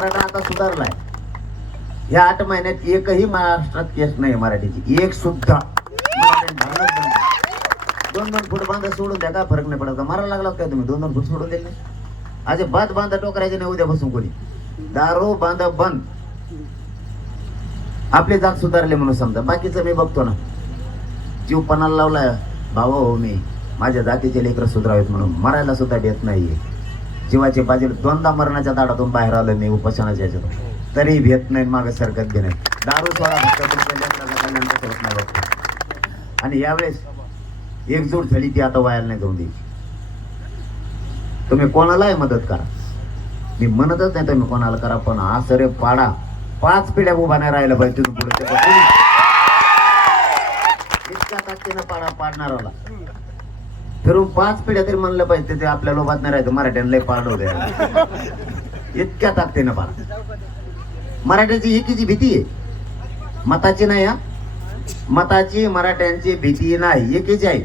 मराठा आता सुधारलाय. या आठ महिन्यात एकही महाराष्ट्रात केस नाही मराठीची. एक सुद्धा. दोन दोन फूट बांधा सोडून द्या काय फरक नाही पडत का? मारायला लागला काय तुम्ही? दोन दोन फूट सोडून दिले असे बात बांधा टोकरायचे नाही उद्यापासून कोणी. दारू बांधा बंद. आपली जात सुधारले म्हणून समजा. बाकीचं मी बघतो ना. जीव पणाला लावलाय. भावा हो मी. माझ्या जातीचे लेकरं सुधारावेत म्हणून. मरायला सुद्धा देत नाहीये. जीवाचे बाजू दोनदा मरणाच्या दाडातून बाहेर आलो मी उपोषणाच्या याच्यातून. तरी भेट नाही मागे सरकत बी नाही. दारू सोडा फक्त आणि यावेळेस एकजूट झाली ती आता व्हायला नाही जाऊन द्यायची. तुम्ही कोणालाही मदत करा. मी म्हणतच नाही तुम्ही कोणाला करा पण हा सरे पाडा. पाच पिढ्या उभा नाही राहिला पाहिजे तिथून पुढे. इतक्या ताकदीनं पाडा पाडणाराला. फिरून पाच पिढ्या तरी म्हणलं पाहिजे ते आपल्या लोभात नाही राहायचं. मराठ्यांना लय पाड होते इतक्या ताकदीनं पाडा मराठ्याची एकीची भीती आहे. मताची नाही हा. मताची मराठ्यांची भीती नाही. एकीची आहे.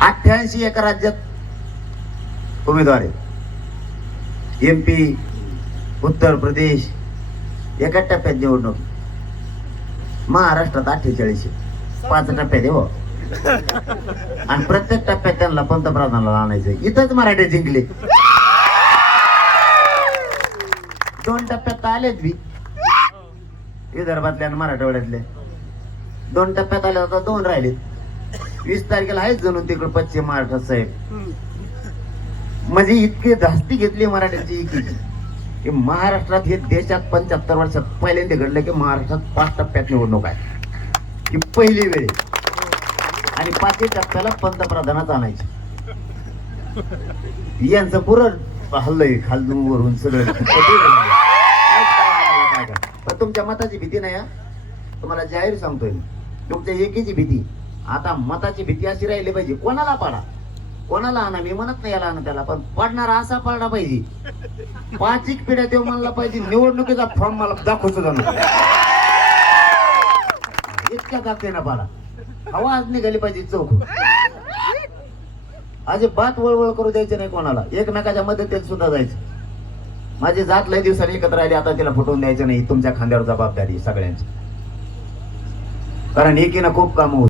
अठ्ठ्याऐंशी एका राज्यात उमेदवार आहे एम पी उत्तर प्रदेश एका टप्प्यात निवडणूक. महाराष्ट्रात अठ्ठेचाळीस पाच टप्प्यात आहे हो. आणि प्रत्येक टप्प्यात त्यांना पंतप्रधानाला आणायचं. इथंच मराठी जिंकले. दोन टप्प्यात तर आलेच बी. आणि मराठवाड्यातले. दोन टप्प्यात आले आता दोन राहिलेत. वीस तारखेला आहेच जणून तिकडे पश्चिम महाराष्ट्रात साहेब. म्हणजे इतकी धास्ती घेतली मराठ्यांची इकडची की महाराष्ट्रात हे देशात पंच्याहत्तर वर्षात पहिल्यांदा घडलं की महाराष्ट्रात पाच टप्प्यात निवडणूक आहे. ही पहिली वेळ आणि पाचही टप्प्याला पंतप्रधानाच आणायची. यांचं पुरं हल्लय खालून वरून सगळं पण तुमच्या मताची भीती नाही हा? तुम्हाला जाहीर सांगतोय. तुमच्या एकीची भीती. आता मताची भीती अशी राहिली पाहिजे कोणाला पाडा? कोणाला आणा? मी म्हणत नाही याला आणा त्याला पण पडणारा असा पडला पाहिजे. पाच एक पिढ्या देव म्हणला पाहिजे निवडणुकीचा फॉर्म मला दाखव सुद्धा नको. इतक्या दाखते ना पाडा. हवा आज निघाली पाहिजे चौक. अजिबात वळवळ करू द्यायचे नाही कोणाला. एकमेकाच्या मदतीत सुद्धा जायचं. माझी जात लय दिवसांनी एकत्र राहिली आता तिला फुटवून द्यायचं नाही. तुमच्या खांद्यावर जबाबदारी सगळ्यांची. कारण एकीनं खूप कामं होती